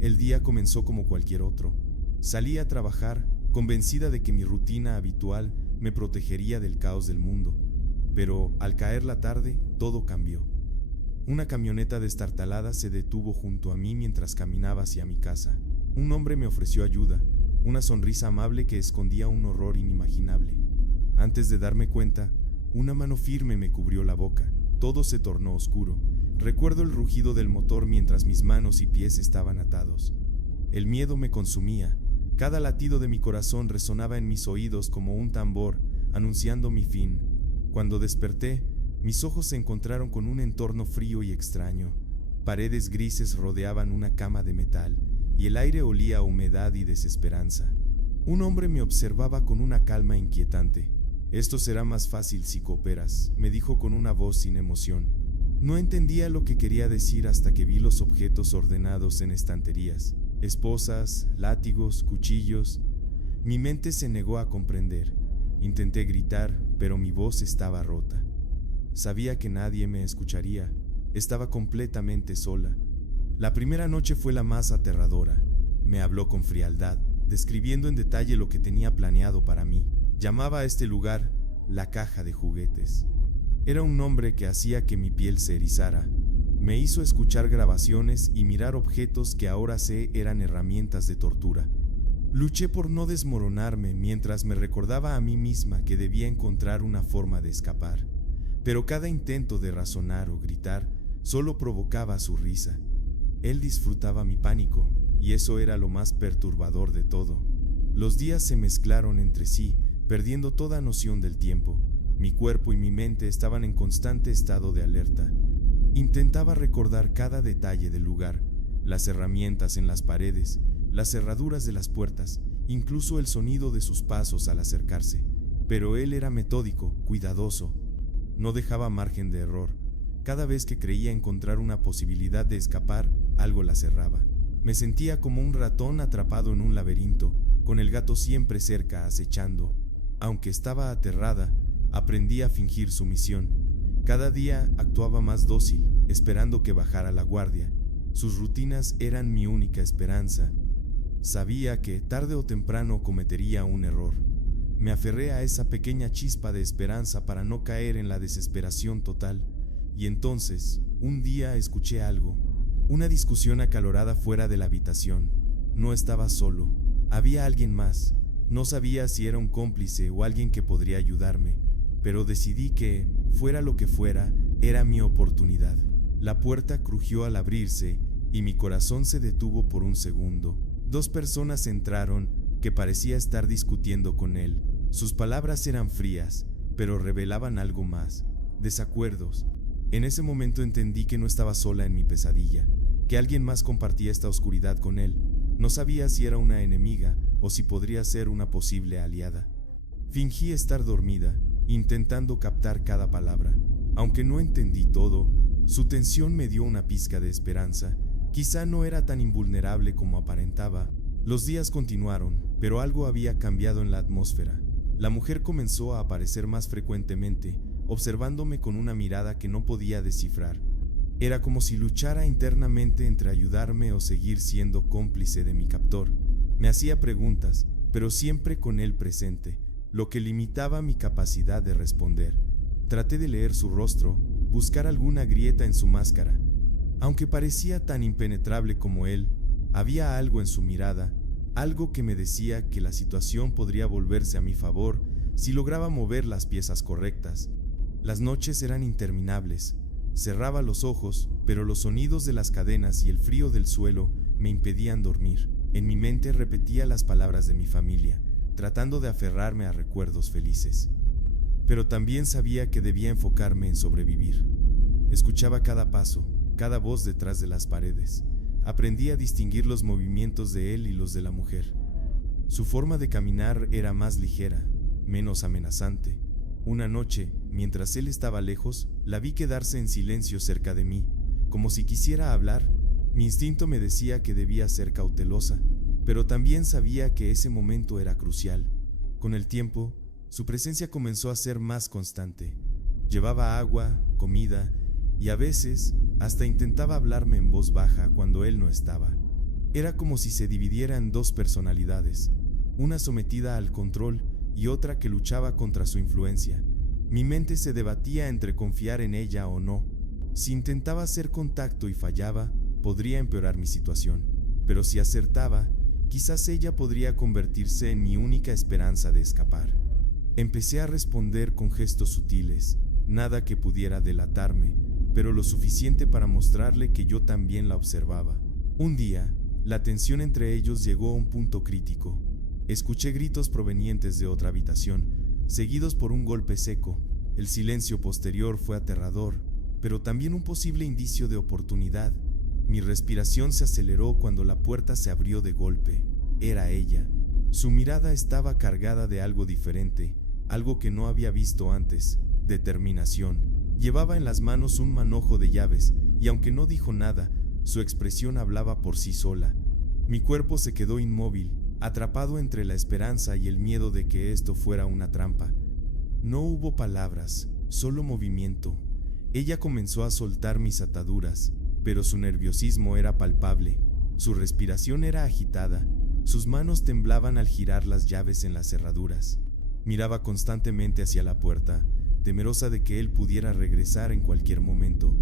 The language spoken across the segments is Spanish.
El día comenzó como cualquier otro. Salí a trabajar, convencida de que mi rutina habitual me protegería del caos del mundo. Pero al caer la tarde, todo cambió. Una camioneta destartalada se detuvo junto a mí mientras caminaba hacia mi casa. Un hombre me ofreció ayuda, una sonrisa amable que escondía un horror inimaginable. Antes de darme cuenta, una mano firme me cubrió la boca. Todo se tornó oscuro. Recuerdo el rugido del motor mientras mis manos y pies estaban atados. El miedo me consumía. Cada latido de mi corazón resonaba en mis oídos como un tambor, anunciando mi fin. Cuando desperté, mis ojos se encontraron con un entorno frío y extraño. Paredes grises rodeaban una cama de metal, y el aire olía a humedad y desesperanza. Un hombre me observaba con una calma inquietante. «Esto será más fácil si cooperas», me dijo con una voz sin emoción. No entendía lo que quería decir hasta que vi los objetos ordenados en estanterías. Esposas, látigos, cuchillos. Mi mente se negó a comprender. Intenté gritar, pero mi voz estaba rota. Sabía que nadie me escucharía. Estaba completamente sola. La primera noche fue la más aterradora. Me habló con frialdad, describiendo en detalle lo que tenía planeado para mí. Llamaba a este lugar la caja de juguetes. Era un nombre que hacía que mi piel se erizara. Me hizo escuchar grabaciones y mirar objetos que ahora sé eran herramientas de tortura. Luché por no desmoronarme mientras me recordaba a mí misma que debía encontrar una forma de escapar. Pero cada intento de razonar o gritar solo provocaba su risa. Él disfrutaba mi pánico, y eso era lo más perturbador de todo. Los días se mezclaron entre sí, perdiendo toda noción del tiempo. Mi cuerpo y mi mente estaban en constante estado de alerta. Intentaba recordar cada detalle del lugar, las herramientas en las paredes, las cerraduras de las puertas, incluso el sonido de sus pasos al acercarse. Pero él era metódico, cuidadoso. No dejaba margen de error. Cada vez que creía encontrar una posibilidad de escapar, algo la cerraba. Me sentía como un ratón atrapado en un laberinto, con el gato siempre cerca acechando. Aunque estaba aterrada, aprendí a fingir sumisión. Cada día actuaba más dócil, esperando que bajara la guardia. Sus rutinas eran mi única esperanza. Sabía que tarde o temprano cometería un error. Me aferré a esa pequeña chispa de esperanza para no caer en la desesperación total. Y entonces, un día escuché algo. Una discusión acalorada fuera de la habitación. No estaba solo. Había alguien más. No sabía si era un cómplice o alguien que podría ayudarme, pero decidí que, fuera lo que fuera, era mi oportunidad. La puerta crujió al abrirse y mi corazón se detuvo por un segundo. Dos personas entraron que parecía estar discutiendo con él. Sus palabras eran frías, pero revelaban algo más: desacuerdos. En ese momento entendí que no estaba sola en mi pesadilla, que alguien más compartía esta oscuridad con él. No sabía si era una enemiga o si podría ser una posible aliada. Fingí estar dormida, intentando captar cada palabra. Aunque no entendí todo, su tensión me dio una pizca de esperanza. Quizá no era tan invulnerable como aparentaba. Los días continuaron, pero algo había cambiado en la atmósfera. La mujer comenzó a aparecer más frecuentemente, observándome con una mirada que no podía descifrar. Era como si luchara internamente entre ayudarme o seguir siendo cómplice de mi captor. Me hacía preguntas, pero siempre con él presente, lo que limitaba mi capacidad de responder. Traté de leer su rostro, buscar alguna grieta en su máscara. Aunque parecía tan impenetrable como él, había algo en su mirada, algo que me decía que la situación podría volverse a mi favor si lograba mover las piezas correctas. Las noches eran interminables. Cerraba los ojos, pero los sonidos de las cadenas y el frío del suelo me impedían dormir. En mi mente repetía las palabras de mi familia, tratando de aferrarme a recuerdos felices. Pero también sabía que debía enfocarme en sobrevivir. Escuchaba cada paso, cada voz detrás de las paredes. Aprendí a distinguir los movimientos de él y los de la mujer. Su forma de caminar era más ligera, menos amenazante. Una noche, mientras él estaba lejos, la vi quedarse en silencio cerca de mí, como si quisiera hablar. Mi instinto me decía que debía ser cautelosa, pero también sabía que ese momento era crucial. Con el tiempo, su presencia comenzó a ser más constante. Llevaba agua, comida, y a veces hasta intentaba hablarme en voz baja cuando él no estaba. Era como si se dividiera en dos personalidades, una sometida al control y otra que luchaba contra su influencia. Mi mente se debatía entre confiar en ella o no. Si intentaba hacer contacto y fallaba, podría empeorar mi situación, pero si acertaba, quizás ella podría convertirse en mi única esperanza de escapar. Empecé a responder con gestos sutiles, nada que pudiera delatarme, pero lo suficiente para mostrarle que yo también la observaba. Un día, la tensión entre ellos llegó a un punto crítico. Escuché gritos provenientes de otra habitación, seguidos por un golpe seco. El silencio posterior fue aterrador, pero también un posible indicio de oportunidad. Mi respiración se aceleró cuando la puerta se abrió de golpe. Era ella. Su mirada estaba cargada de algo diferente, algo que no había visto antes: determinación. Llevaba en las manos un manojo de llaves, y aunque no dijo nada, su expresión hablaba por sí sola. Mi cuerpo se quedó inmóvil, atrapado entre la esperanza y el miedo de que esto fuera una trampa. No hubo palabras, solo movimiento. Ella comenzó a soltar mis ataduras, pero su nerviosismo era palpable. Su respiración era agitada, sus manos temblaban al girar las llaves en las cerraduras. Miraba constantemente hacia la puerta, temerosa de que él pudiera regresar en cualquier momento.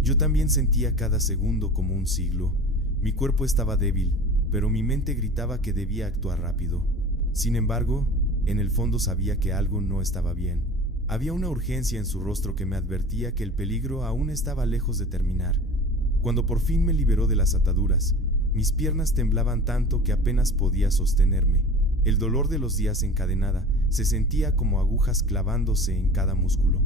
Yo también sentía cada segundo como un siglo. Mi cuerpo estaba débil, pero mi mente gritaba que debía actuar rápido. Sin embargo, en el fondo sabía que algo no estaba bien. Había una urgencia en su rostro que me advertía que el peligro aún estaba lejos de terminar. Cuando por fin me liberó de las ataduras, mis piernas temblaban tanto que apenas podía sostenerme. El dolor de los días encadenada se sentía como agujas clavándose en cada músculo.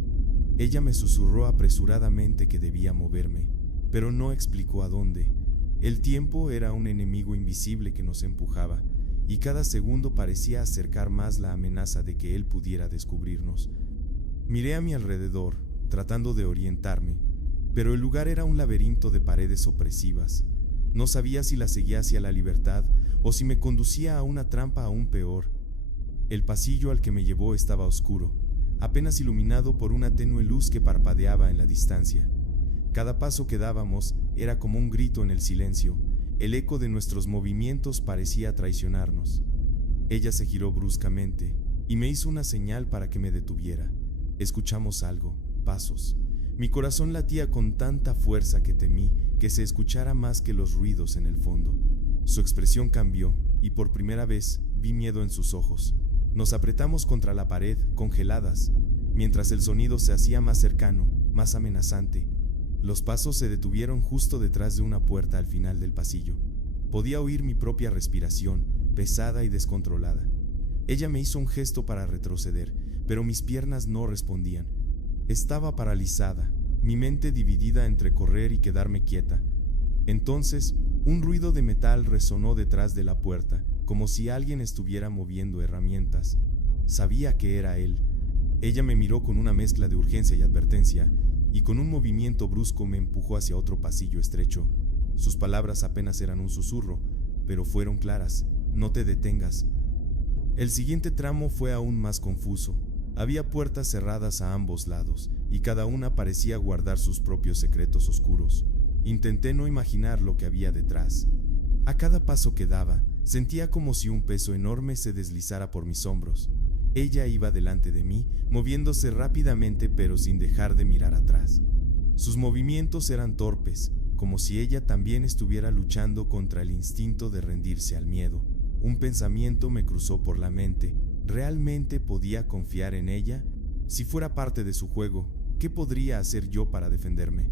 Ella me susurró apresuradamente que debía moverme, pero no explicó a dónde. El tiempo era un enemigo invisible que nos empujaba, y cada segundo parecía acercar más la amenaza de que él pudiera descubrirnos. Miré a mi alrededor, tratando de orientarme, pero el lugar era un laberinto de paredes opresivas. No sabía si la seguía hacia la libertad o si me conducía a una trampa aún peor. El pasillo al que me llevó estaba oscuro, apenas iluminado por una tenue luz que parpadeaba en la distancia. Cada paso que dábamos era como un grito en el silencio. El eco de nuestros movimientos parecía traicionarnos. Ella se giró bruscamente y me hizo una señal para que me detuviera. Escuchamos algo, pasos. Mi corazón latía con tanta fuerza que temí que se escuchara más que los ruidos en el fondo. Su expresión cambió y por primera vez vi miedo en sus ojos. Nos apretamos contra la pared, congeladas, mientras el sonido se hacía más cercano, más amenazante. Los pasos se detuvieron justo detrás de una puerta al final del pasillo. Podía oír mi propia respiración, pesada y descontrolada. Ella me hizo un gesto para retroceder, pero mis piernas no respondían. Estaba paralizada, mi mente dividida entre correr y quedarme quieta. Entonces, un ruido de metal resonó detrás de la puerta, como si alguien estuviera moviendo herramientas. Sabía que era él. Ella me miró con una mezcla de urgencia y advertencia, y con un movimiento brusco me empujó hacia otro pasillo estrecho. Sus palabras apenas eran un susurro, pero fueron claras: no te detengas. El siguiente tramo fue aún más confuso. Había puertas cerradas a ambos lados, y cada una parecía guardar sus propios secretos oscuros. Intenté no imaginar lo que había detrás. A cada paso que daba, sentía como si un peso enorme se deslizara por mis hombros. Ella iba delante de mí, moviéndose rápidamente pero sin dejar de mirar atrás. Sus movimientos eran torpes, como si ella también estuviera luchando contra el instinto de rendirse al miedo. Un pensamiento me cruzó por la mente: ¿realmente podía confiar en ella? Si fuera parte de su juego, ¿qué podría hacer yo para defenderme?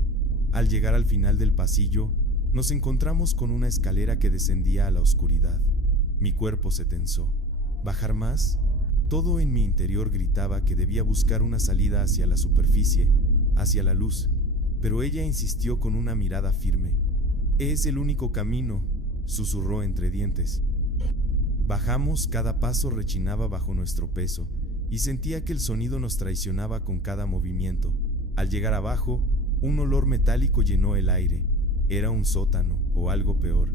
Al llegar al final del pasillo, nos encontramos con una escalera que descendía a la oscuridad. Mi cuerpo se tensó. ¿Bajar más? Todo en mi interior gritaba que debía buscar una salida hacia la superficie, hacia la luz, pero ella insistió con una mirada firme. «Es el único camino», susurró entre dientes. Bajamos, cada paso rechinaba bajo nuestro peso, y sentía que el sonido nos traicionaba con cada movimiento. Al llegar abajo, un olor metálico llenó el aire. Era un sótano, o algo peor.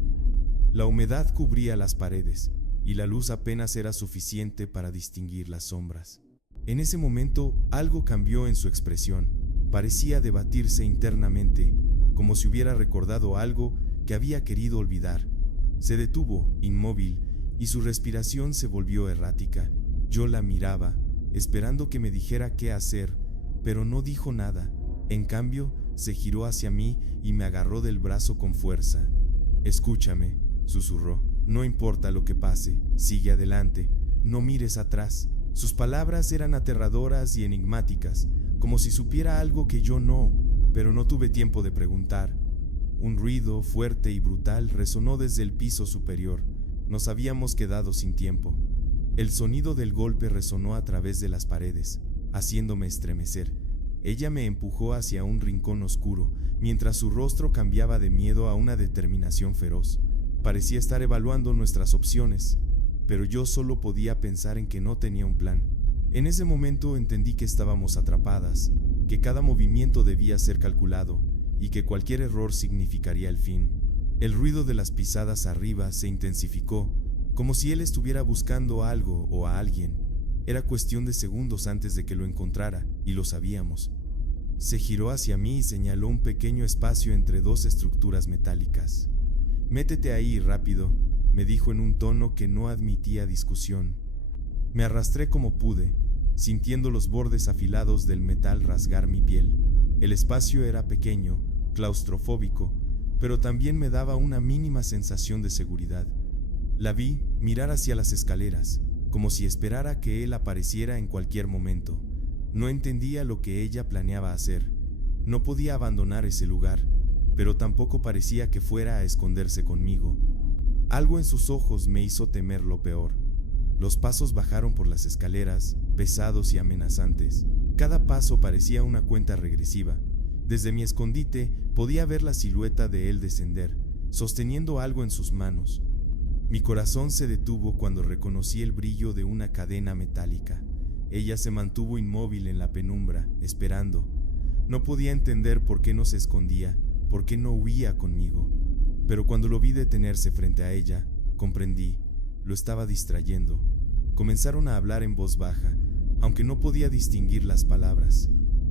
La humedad cubría las paredes, y la luz apenas era suficiente para distinguir las sombras. En ese momento, algo cambió en su expresión. Parecía debatirse internamente, como si hubiera recordado algo que había querido olvidar. Se detuvo, inmóvil, y su respiración se volvió errática. Yo la miraba, esperando que me dijera qué hacer, pero no dijo nada. En cambio, se giró hacia mí y me agarró del brazo con fuerza. «Escúchame», susurró. «No importa lo que pase, sigue adelante, no mires atrás». Sus palabras eran aterradoras y enigmáticas, como si supiera algo que yo no, pero no tuve tiempo de preguntar. Un ruido fuerte y brutal resonó desde el piso superior. Nos habíamos quedado sin tiempo. El sonido del golpe resonó a través de las paredes, haciéndome estremecer. Ella me empujó hacia un rincón oscuro, mientras su rostro cambiaba de miedo a una determinación feroz. Parecía estar evaluando nuestras opciones, pero yo solo podía pensar en que no tenía un plan. En ese momento entendí que estábamos atrapadas, que cada movimiento debía ser calculado y que cualquier error significaría el fin. El ruido de las pisadas arriba se intensificó, como si él estuviera buscando algo o a alguien. Era cuestión de segundos antes de que lo encontrara, y lo sabíamos. Se giró hacia mí y señaló un pequeño espacio entre dos estructuras metálicas. «Métete ahí rápido», me dijo en un tono que no admitía discusión. Me arrastré como pude, sintiendo los bordes afilados del metal rasgar mi piel. El espacio era pequeño, claustrofóbico, pero también me daba una mínima sensación de seguridad. La vi mirar hacia las escaleras, como si esperara que él apareciera en cualquier momento. No entendía lo que ella planeaba hacer. No podía abandonar ese lugar, pero tampoco parecía que fuera a esconderse conmigo. Algo en sus ojos me hizo temer lo peor. Los pasos bajaron por las escaleras, pesados y amenazantes. Cada paso parecía una cuenta regresiva. Desde mi escondite podía ver la silueta de él descender, sosteniendo algo en sus manos. Mi corazón se detuvo cuando reconocí el brillo de una cadena metálica. Ella se mantuvo inmóvil en la penumbra, esperando. No podía entender por qué no se escondía, por qué no huía conmigo. Pero cuando lo vi detenerse frente a ella, comprendí. Lo estaba distrayendo. Comenzaron a hablar en voz baja, aunque no podía distinguir las palabras.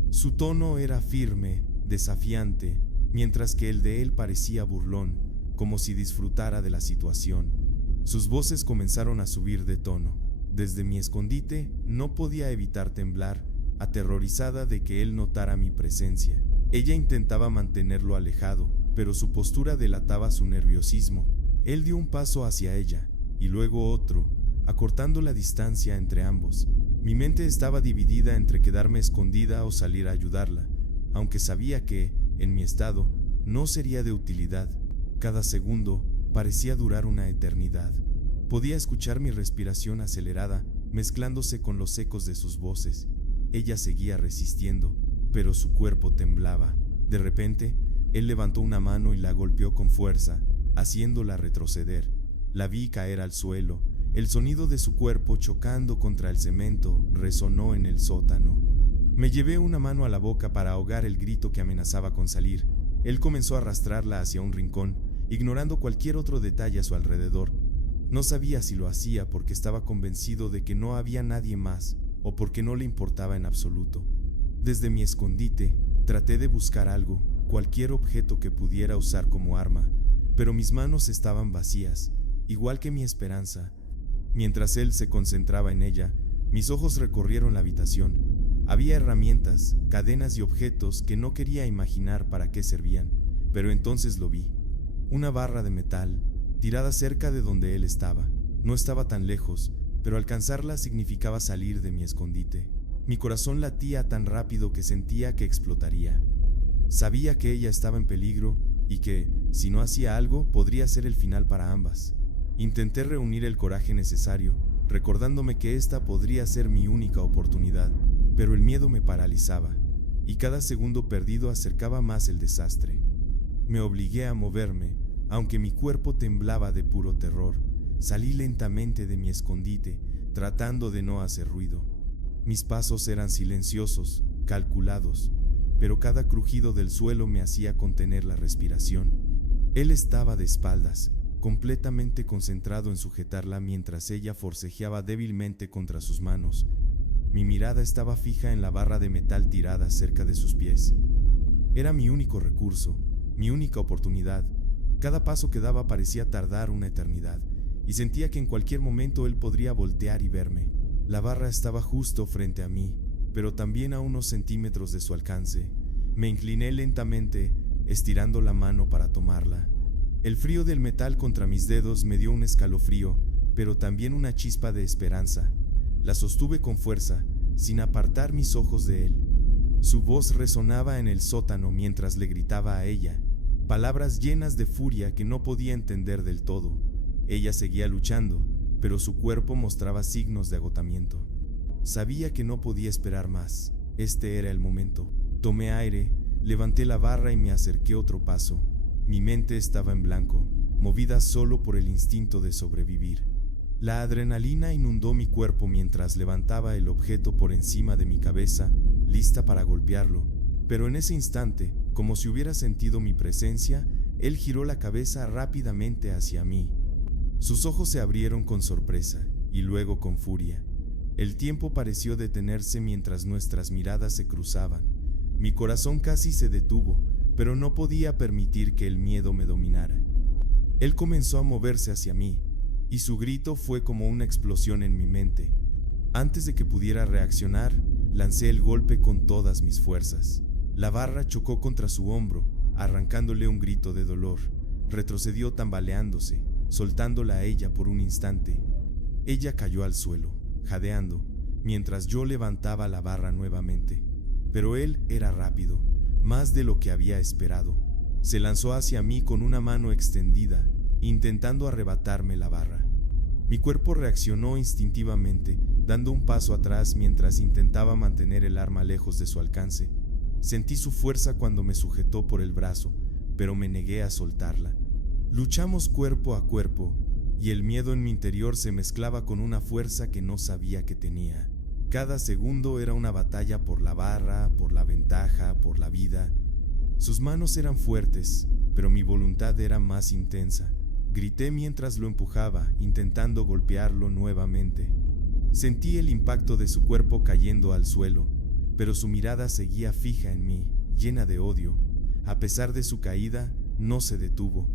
Su tono era firme, desafiante, mientras que el de él parecía burlón, como si disfrutara de la situación. Sus voces comenzaron a subir de tono. Desde mi escondite no podía evitar temblar, aterrorizada de que él notara mi presencia. Ella intentaba mantenerlo alejado, pero su postura delataba su nerviosismo. Él dio un paso hacia ella, y luego otro, acortando la distancia entre ambos. Mi mente estaba dividida entre quedarme escondida o salir a ayudarla, aunque sabía que, en mi estado, no sería de utilidad. Cada segundo parecía durar una eternidad. Podía escuchar mi respiración acelerada, mezclándose con los ecos de sus voces. Ella seguía resistiendo, pero su cuerpo temblaba. De repente, él levantó una mano y la golpeó con fuerza, haciéndola retroceder. La vi caer al suelo. El sonido de su cuerpo chocando contra el cemento resonó en el sótano. Me llevé una mano a la boca para ahogar el grito que amenazaba con salir. Él comenzó a arrastrarla hacia un rincón, ignorando cualquier otro detalle a su alrededor. No sabía si lo hacía porque estaba convencido de que no había nadie más, o porque no le importaba en absoluto. Desde mi escondite, traté de buscar algo, cualquier objeto que pudiera usar como arma, pero mis manos estaban vacías, igual que mi esperanza. Mientras él se concentraba en ella, mis ojos recorrieron la habitación. Había herramientas, cadenas y objetos que no quería imaginar para qué servían, pero entonces lo vi. Una barra de metal, tirada cerca de donde él estaba. No estaba tan lejos, pero alcanzarla significaba salir de mi escondite. Mi corazón latía tan rápido que sentía que explotaría. Sabía que ella estaba en peligro y que, si no hacía algo, podría ser el final para ambas. Intenté reunir el coraje necesario, recordándome que esta podría ser mi única oportunidad, pero el miedo me paralizaba, y cada segundo perdido acercaba más el desastre. Me obligué a moverme, aunque mi cuerpo temblaba de puro terror. Salí lentamente de mi escondite, tratando de no hacer ruido. Mis pasos eran silenciosos, calculados, pero cada crujido del suelo me hacía contener la respiración. Él estaba de espaldas, completamente concentrado en sujetarla mientras ella forcejeaba débilmente contra sus manos. Mi mirada estaba fija en la barra de metal tirada cerca de sus pies. Era mi único recurso, mi única oportunidad. Cada paso que daba parecía tardar una eternidad, y sentía que en cualquier momento él podría voltear y verme. La barra estaba justo frente a mí, pero también a unos centímetros de su alcance. Me incliné lentamente, estirando la mano para tomarla. El frío del metal contra mis dedos me dio un escalofrío, pero también una chispa de esperanza. La sostuve con fuerza, sin apartar mis ojos de él. Su voz resonaba en el sótano mientras le gritaba a ella, palabras llenas de furia que no podía entender del todo. Ella seguía luchando, pero su cuerpo mostraba signos de agotamiento. Sabía que no podía esperar más. Este era el momento. Tomé aire, levanté la barra y me acerqué otro paso. Mi mente estaba en blanco, movida solo por el instinto de sobrevivir. La adrenalina inundó mi cuerpo mientras levantaba el objeto por encima de mi cabeza, lista para golpearlo. Pero en ese instante, como si hubiera sentido mi presencia, él giró la cabeza rápidamente hacia mí. Sus ojos se abrieron con sorpresa, y luego con furia. El tiempo pareció detenerse mientras nuestras miradas se cruzaban. Mi corazón casi se detuvo, pero no podía permitir que el miedo me dominara. Él comenzó a moverse hacia mí, y su grito fue como una explosión en mi mente. Antes de que pudiera reaccionar, lancé el golpe con todas mis fuerzas. La barra chocó contra su hombro, arrancándole un grito de dolor. Retrocedió tambaleándose, soltándola a ella por un instante. Ella cayó al suelo, jadeando, mientras yo levantaba la barra nuevamente. Pero él era rápido, más de lo que había esperado. Se lanzó hacia mí con una mano extendida, intentando arrebatarme la barra. Mi cuerpo reaccionó instintivamente, dando un paso atrás mientras intentaba mantener el arma lejos de su alcance. Sentí su fuerza cuando me sujetó por el brazo, pero me negué a soltarla. Luchamos cuerpo a cuerpo, y el miedo en mi interior se mezclaba con una fuerza que no sabía que tenía. Cada segundo era una batalla por la barra, por la ventaja, por la vida. Sus manos eran fuertes, pero mi voluntad era más intensa. Grité mientras lo empujaba, intentando golpearlo nuevamente. Sentí el impacto de su cuerpo cayendo al suelo, pero su mirada seguía fija en mí, llena de odio. A pesar de su caída, no se detuvo.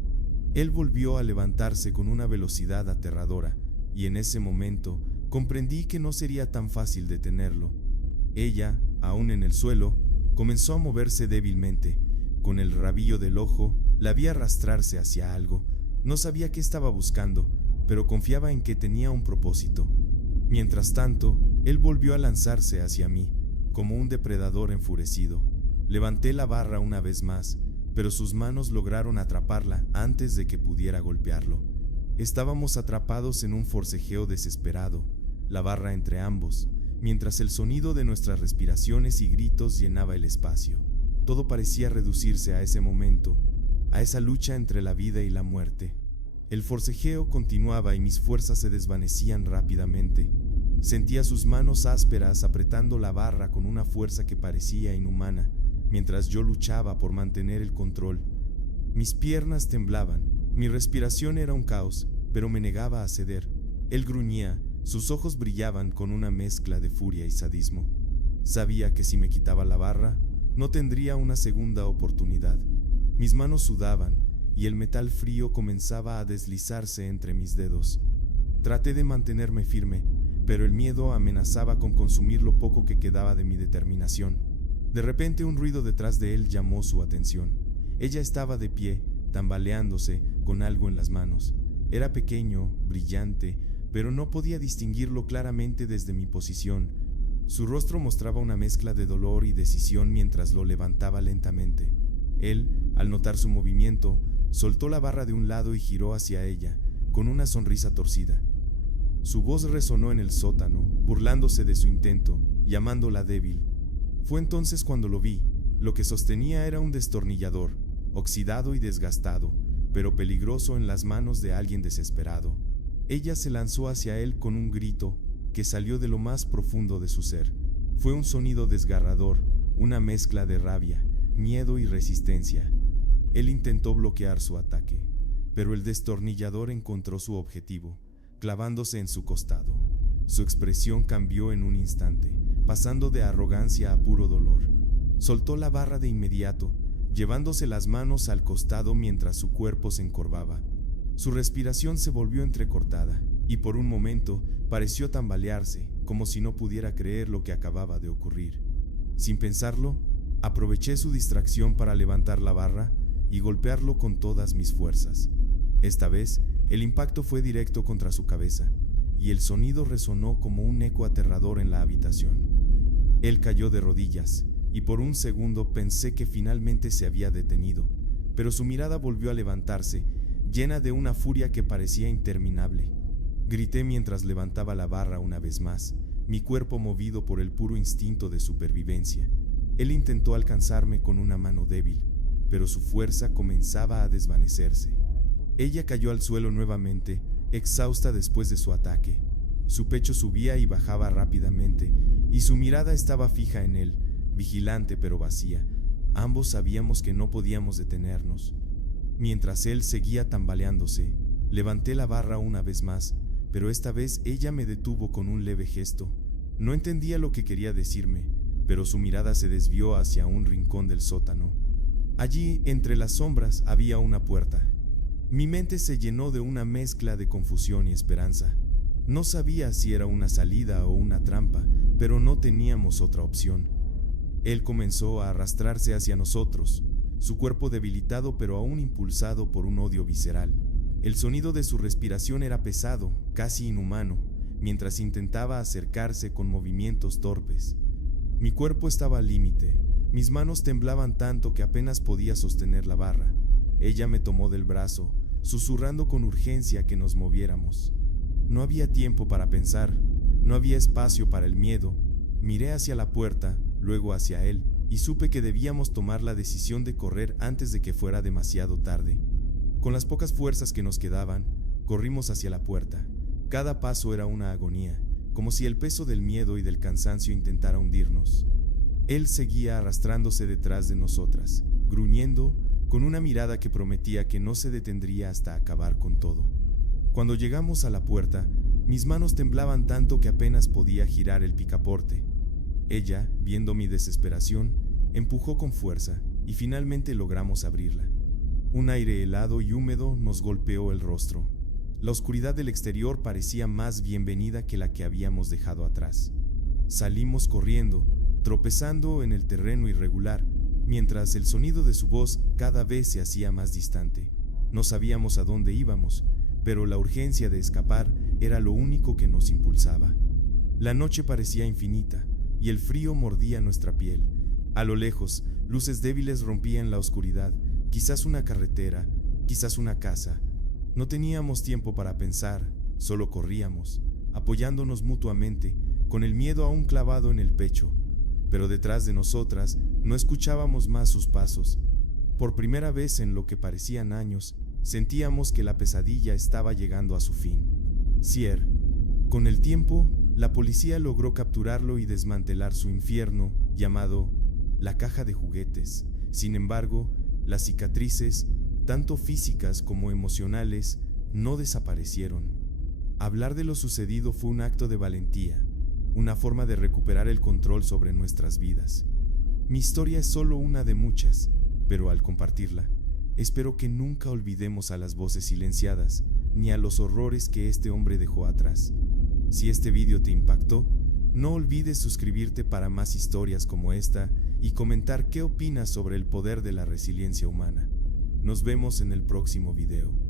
Él volvió a levantarse con una velocidad aterradora, y en ese momento comprendí que no sería tan fácil detenerlo. Ella, aún en el suelo, comenzó a moverse débilmente. Con el rabillo del ojo, la vi arrastrarse hacia algo. No sabía qué estaba buscando, pero confiaba en que tenía un propósito. Mientras tanto, él volvió a lanzarse hacia mí, como un depredador enfurecido. Levanté la barra una vez más, pero sus manos lograron atraparla antes de que pudiera golpearlo. Estábamos atrapados en un forcejeo desesperado, la barra entre ambos, mientras el sonido de nuestras respiraciones y gritos llenaba el espacio. Todo parecía reducirse a ese momento, a esa lucha entre la vida y la muerte. El forcejeo continuaba y mis fuerzas se desvanecían rápidamente. Sentía sus manos ásperas apretando la barra con una fuerza que parecía inhumana, mientras yo luchaba por mantener el control. Mis piernas temblaban, mi respiración era un caos, pero me negaba a ceder. Él gruñía, sus ojos brillaban con una mezcla de furia y sadismo. Sabía que si me quitaba la barra, no tendría una segunda oportunidad. Mis manos sudaban, y el metal frío comenzaba a deslizarse entre mis dedos. Traté de mantenerme firme, pero el miedo amenazaba con consumir lo poco que quedaba de mi determinación. De repente un ruido detrás de él llamó su atención. Ella estaba de pie, tambaleándose, con algo en las manos. Era pequeño, brillante, pero no podía distinguirlo claramente desde mi posición. Su rostro mostraba una mezcla de dolor y decisión mientras lo levantaba lentamente. Él, al notar su movimiento, soltó la barra de un lado y giró hacia ella, con una sonrisa torcida. Su voz resonó en el sótano, burlándose de su intento, llamándola débil. Fue entonces cuando lo vi. Lo que sostenía era un destornillador, oxidado y desgastado, pero peligroso en las manos de alguien desesperado. Ella se lanzó hacia él con un grito que salió de lo más profundo de su ser. Fue un sonido desgarrador, una mezcla de rabia, miedo y resistencia. Él intentó bloquear su ataque, pero el destornillador encontró su objetivo, clavándose en su costado. Su expresión cambió en un instante, pasando de arrogancia a puro dolor. Soltó la barra de inmediato, llevándose las manos al costado mientras su cuerpo se encorvaba. Su respiración se volvió entrecortada, y por un momento pareció tambalearse, como si no pudiera creer lo que acababa de ocurrir. Sin pensarlo, aproveché su distracción para levantar la barra y golpearlo con todas mis fuerzas. Esta vez, el impacto fue directo contra su cabeza, y el sonido resonó como un eco aterrador en la habitación. Él cayó de rodillas, y por un segundo pensé que finalmente se había detenido, pero su mirada volvió a levantarse, llena de una furia que parecía interminable. Grité mientras levantaba la barra una vez más, mi cuerpo movido por el puro instinto de supervivencia. Él intentó alcanzarme con una mano débil, pero su fuerza comenzaba a desvanecerse. Ella cayó al suelo nuevamente, exhausta después de su ataque. Su pecho subía y bajaba rápidamente, y su mirada estaba fija en él, vigilante pero vacía. Ambos sabíamos que no podíamos detenernos. Mientras él seguía tambaleándose, levanté la barra una vez más, pero esta vez ella me detuvo con un leve gesto. No entendía lo que quería decirme, pero su mirada se desvió hacia un rincón del sótano. Allí, entre las sombras, había una puerta. Mi mente se llenó de una mezcla de confusión y esperanza. No sabía si era una salida o una trampa, pero no teníamos otra opción. Él comenzó a arrastrarse hacia nosotros, su cuerpo debilitado pero aún impulsado por un odio visceral. El sonido de su respiración era pesado, casi inhumano, mientras intentaba acercarse con movimientos torpes. Mi cuerpo estaba al límite, mis manos temblaban tanto que apenas podía sostener la barra. Ella me tomó del brazo, susurrando con urgencia que nos moviéramos. No había tiempo para pensar, no había espacio para el miedo. Miré hacia la puerta, luego hacia él, y supe que debíamos tomar la decisión de correr antes de que fuera demasiado tarde. Con las pocas fuerzas que nos quedaban, corrimos hacia la puerta. Cada paso era una agonía, como si el peso del miedo y del cansancio intentara hundirnos. Él seguía arrastrándose detrás de nosotras, gruñendo, con una mirada que prometía que no se detendría hasta acabar con todo. Cuando llegamos a la puerta, mis manos temblaban tanto que apenas podía girar el picaporte. Ella, viendo mi desesperación, empujó con fuerza y finalmente logramos abrirla. Un aire helado y húmedo nos golpeó el rostro. La oscuridad del exterior parecía más bienvenida que la que habíamos dejado atrás. Salimos corriendo, tropezando en el terreno irregular, mientras el sonido de su voz cada vez se hacía más distante. No sabíamos a dónde íbamos, pero la urgencia de escapar era lo único que nos impulsaba. La noche parecía infinita, y el frío mordía nuestra piel. A lo lejos, luces débiles rompían la oscuridad, quizás una carretera, quizás una casa. No teníamos tiempo para pensar, solo corríamos, apoyándonos mutuamente, con el miedo aún clavado en el pecho. Pero detrás de nosotras no escuchábamos más sus pasos. Por primera vez en lo que parecían años, sentíamos que la pesadilla estaba llegando a su fin. Sier. Con el tiempo, la policía logró capturarlo y desmantelar su infierno, llamado la caja de juguetes. Sin embargo, las cicatrices, tanto físicas como emocionales, no desaparecieron. Hablar de lo sucedido fue un acto de valentía, una forma de recuperar el control sobre nuestras vidas. Mi historia es solo una de muchas, pero al compartirla, espero que nunca olvidemos a las voces silenciadas, ni a los horrores que este hombre dejó atrás. Si este video te impactó, no olvides suscribirte para más historias como esta y comentar qué opinas sobre el poder de la resiliencia humana. Nos vemos en el próximo video.